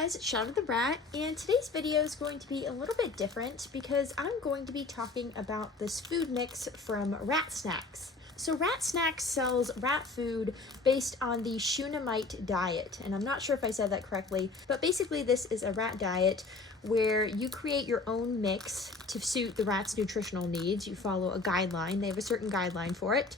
guys, it's Shadow the Rat, and today's video is going to be a little bit different because I'm going to be talking about this food mix from Ratsnax. So Ratsnax sells rat food based on the Shunamite diet, and I'm not sure if I said that correctly, but basically this is a rat diet where you create your own mix to suit the rat's nutritional needs. You follow a guideline. They have a certain guideline for it.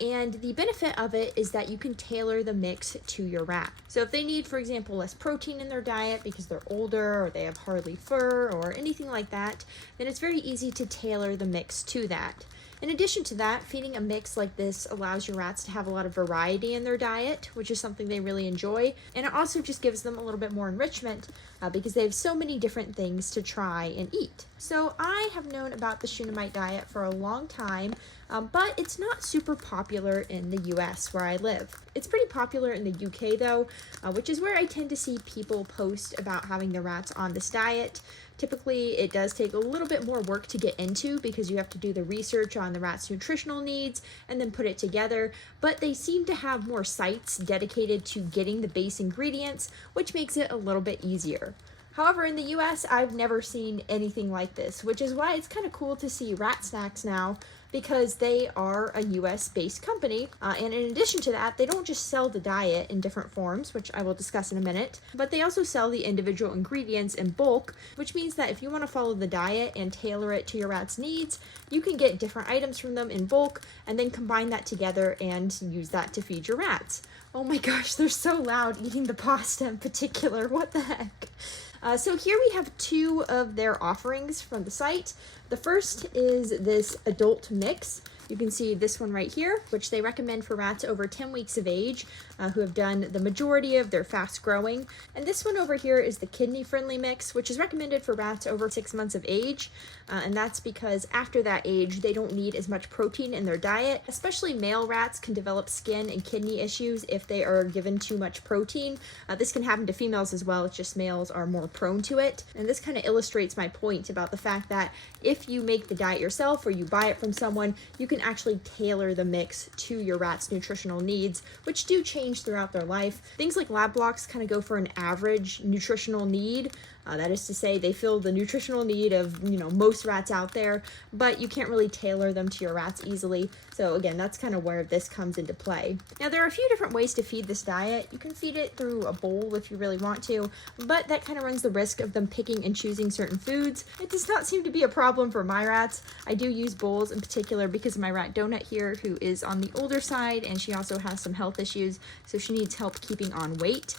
And the benefit of it is that you can tailor the mix to your rat. So if they need, for example, less protein in their diet because they're older or they have hardly fur or anything like that, then it's very easy to tailor the mix to that. In addition to that, feeding a mix like this allows your rats to have a lot of variety in their diet, which is something they really enjoy. And it also just gives them a little bit more enrichment because they have so many different things to try and eat. So I have known about the Shunamite diet for a long time, but it's not super popular in the US where I live. It's pretty popular in the UK though, which is where I tend to see people post about having their rats on this diet. Typically, it does take a little bit more work to get into because you have to do the research on the rat's nutritional needs and then put it together, but they seem to have more sites dedicated to getting the base ingredients, which makes it a little bit easier. However, in the US, I've never seen anything like this, which is why it's kind of cool to see Ratsnax now because they are a US-based company. And in addition to that, they don't just sell the diet in different forms, which I will discuss in a minute, but they also sell the individual ingredients in bulk, which means that if you want to follow the diet and tailor it to your rat's needs, you can get different items from them in bulk and then combine that together and use that to feed your rats. Oh my gosh, they're so loud eating the pasta in particular. What the heck? So here we have two of their offerings from the site. The first is this adult mix. You can see this one right here, which they recommend for rats over 10 weeks of age who have done the majority of their fast growing. And this one over here is the kidney friendly mix, which is recommended for rats over 6 months of age. And that's because after that age, they don't need as much protein in their diet. Especially male rats can develop skin and kidney issues if they are given too much protein. This can happen to females as well, it's just males are more prone to it. And this kind of illustrates my point about the fact that if you make the diet yourself or you buy it from someone, you can actually tailor the mix to your rat's nutritional needs, which do change throughout their life. Things like lab blocks kind of go for an average nutritional need. That is to say, they fill the nutritional need of, most rats out there, but you can't really tailor them to your rats easily. So again, that's kind of where this comes into play. Now, there are a few different ways to feed this diet. You can feed it through a bowl if you really want to, but that kind of runs the risk of them picking and choosing certain foods. It does not seem to be a problem for my rats. I do use bowls in particular because of my rat Donut here, who is on the older side, and she also has some health issues, so she needs help keeping on weight.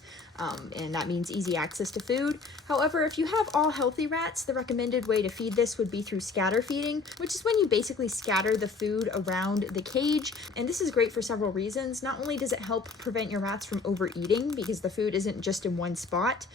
And that means easy access to food. However, if you have all healthy rats, the recommended way to feed this would be through scatter feeding, which is when you basically scatter the food around the cage. And this is great for several reasons. Not only does it help prevent your rats from overeating because the food isn't just in one spot,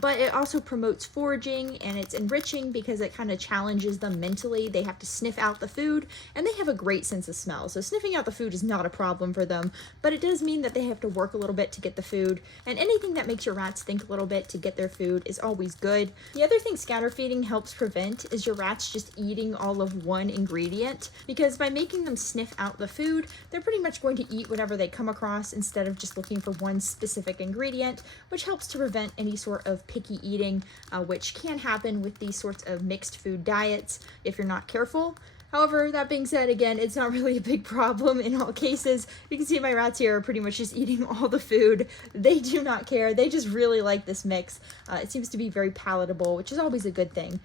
but it also promotes foraging, and it's enriching because it kind of challenges them mentally. They have to sniff out the food, and they have a great sense of smell. So sniffing out the food is not a problem for them, but it does mean that they have to work a little bit to get the food, and anything that makes your rats think a little bit to get their food is always good. The other thing scatter feeding helps prevent is your rats just eating all of one ingredient, because by making them sniff out the food, they're pretty much going to eat whatever they come across instead of just looking for one specific ingredient, which helps to prevent any sort of picky eating, which can happen with these sorts of mixed food diets if you're not careful. However, that being said, again, it's not really a big problem in all cases. You can see my rats here are pretty much just eating all the food. They do not care. They just really like this mix. It seems to be very palatable, which is always a good thing.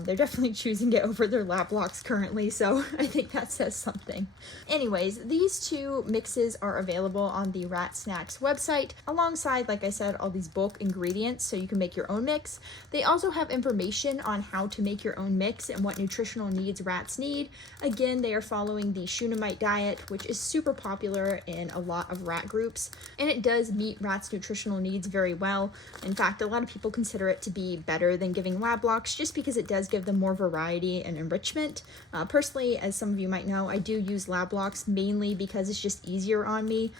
They're definitely choosing it over their lab blocks currently, so I think that says something. Anyways, these two mixes are available on the Ratsnax website, alongside, like I said, all these bulk ingredients, so you can make your own mix. They also have information on how to make your own mix and what nutritional needs rats need. Again, they are following the Shunamite diet, which is super popular in a lot of rat groups, and it does meet rats' nutritional needs very well. In fact, a lot of people consider it to be better than giving lab blocks just because it does give them more variety and enrichment. Personally, as some of you might know, I do use lab blocks mainly because it's just easier on me.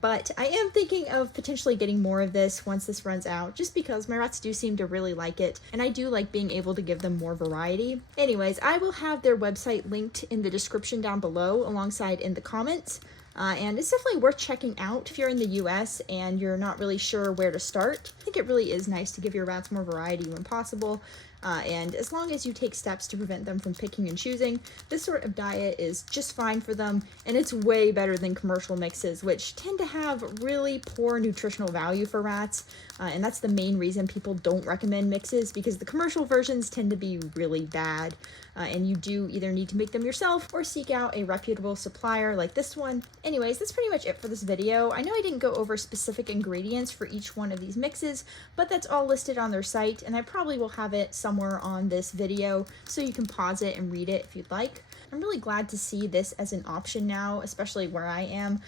But I am thinking of potentially getting more of this once this runs out, just because my rats do seem to really like it, and I do like being able to give them more variety. Anyways, I will have their website linked in the description down below, alongside in the comments. and it's definitely worth checking out if you're in the US and you're not really sure where to start. I think it really is nice to give your rats more variety when possible. And as long as you take steps to prevent them from picking and choosing, this sort of diet is just fine for them, and it's way better than commercial mixes, which tend to have really poor nutritional value for rats, and that's the main reason people don't recommend mixes, because the commercial versions tend to be really bad, and you do either need to make them yourself or seek out a reputable supplier like this one. Anyways, that's pretty much it for this video. I know I didn't go over specific ingredients for each one of these mixes, but that's all listed on their site, and I probably will have it somewhere on this video so you can pause it and read it if you'd like. I'm really glad to see this as an option now, especially where I am,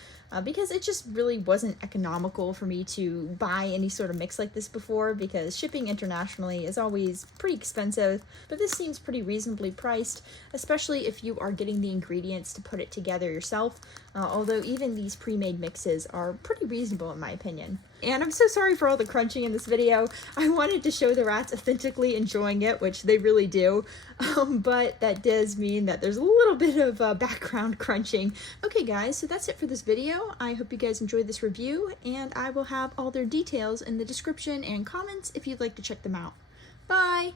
because it just really wasn't economical for me to buy any sort of mix like this before, because shipping internationally is always pretty expensive, but this seems pretty reasonably priced, especially if you are getting the ingredients to put it together yourself, although even these pre-made mixes are pretty reasonable in my opinion. And I'm so sorry for all the crunching in this video. I wanted to show the rats authentically enjoying it, which they really do, but that does mean that there's a little bit of background crunching. Okay guys, so that's it for this video. I hope you guys enjoyed this review, and I will have all their details in the description and comments if you'd like to check them out. Bye!